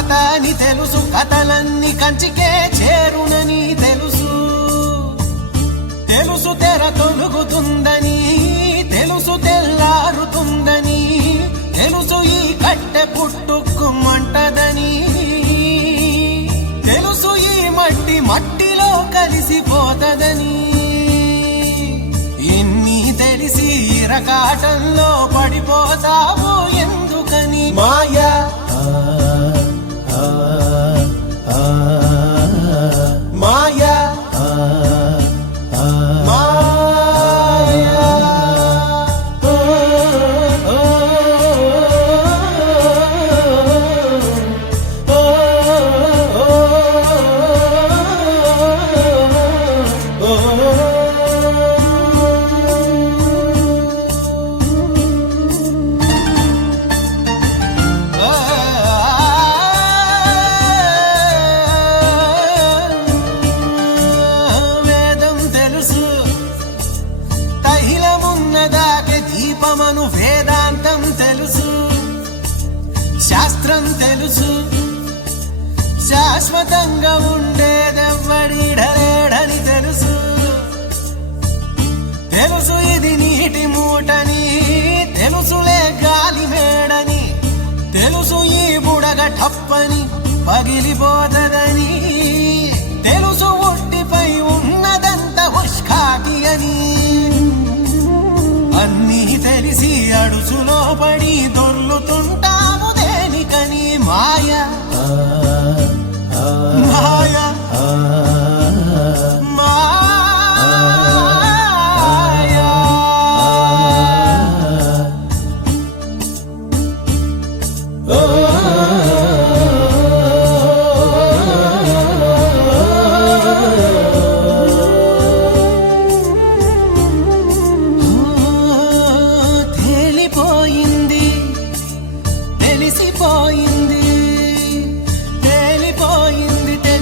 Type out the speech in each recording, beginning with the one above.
కథని తెలుసు కథలన్నీ కంచికే చేరునని తెలుసు. తెలుసు తెర తొలుగుతుందని తెలుసు తెల్లారుతుందని తెలుసు ఈ కట్టె పుట్టుకుమంటదని తెలుసు ఈ మట్టి మట్టిలో కలిసిపోతదని. ఎన్ని తెలిసి ఇరకాటంలో పడిపోతావు ఎందుకని? మాయా శాశ్వతంగా ఉండేదెవ్వడీడలేడని తెలుసు. తెలుసు ఇది నీటి మూటని తెలుసులే గాలి వేడని తెలుసు ఈ బుడగ టప్పని పగిలిపో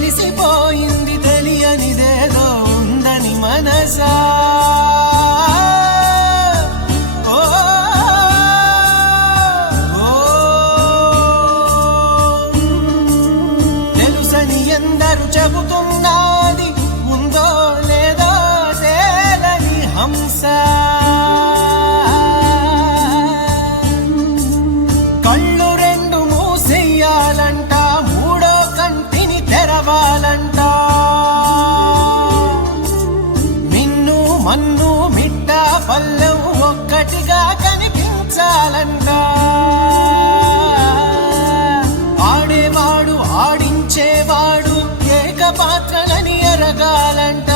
తెలిసిపోయింది తెలియనిదేదో ఉందని మనసా. తెలుసని ఎందరు చెబుతున్నది காலண்ட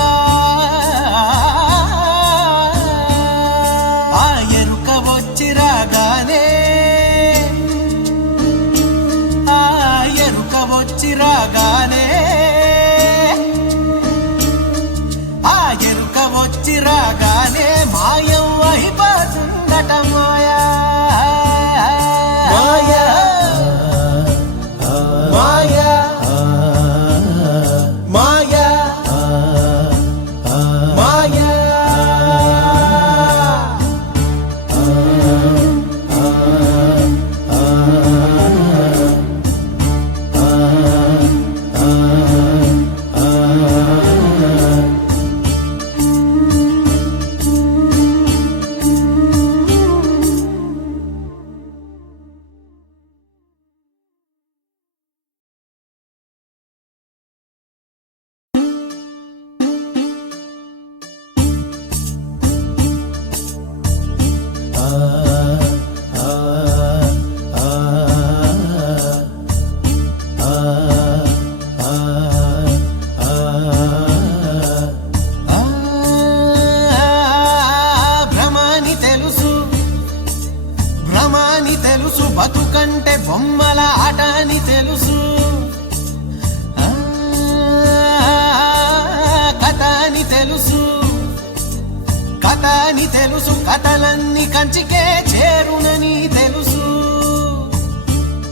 కథ అని తెలుసు కథలన్నీ కంచికే చేరునని తెలుసు.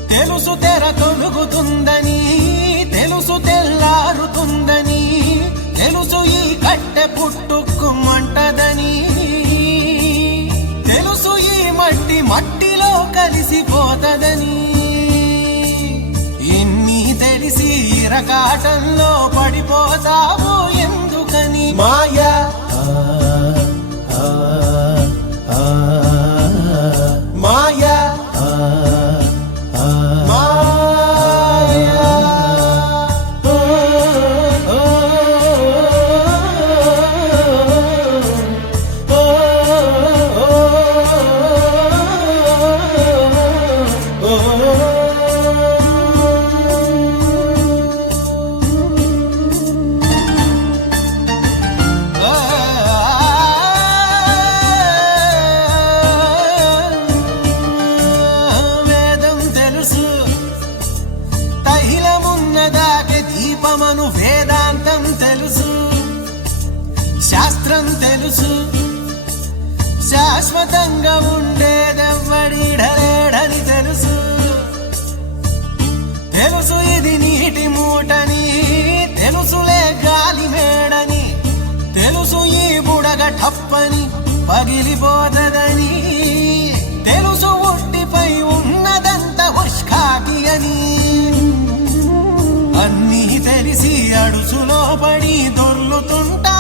తెలుసు తెర తొలుగుతుందని తెలుసు తెల్లారుతుందని తెలుసు ఈ కట్టె పుట్టుకు మంటదని. తెలుసు ఈ మట్టి మట్టిలో కలిసిపోతదని. ఎన్ని ఇరకాటంలో పడిపోతావు ఎందుకని? మాయా తెలుసు. శాశ్వతంగా ఉండేదెవ్వడిడలేడని తెలుసు. తెలుసు ఇది నీటి మూటని తెలుసులే గాలి మేడని తెలుసు ఈ బుడగ ఠప్పని పగిలిపోతదని తెలుసు ఒట్టిపై ఉన్నదంత హుష్కాకి అని అన్నీ తెలిసి అడుసులో పడి దొర్లుతుంటాము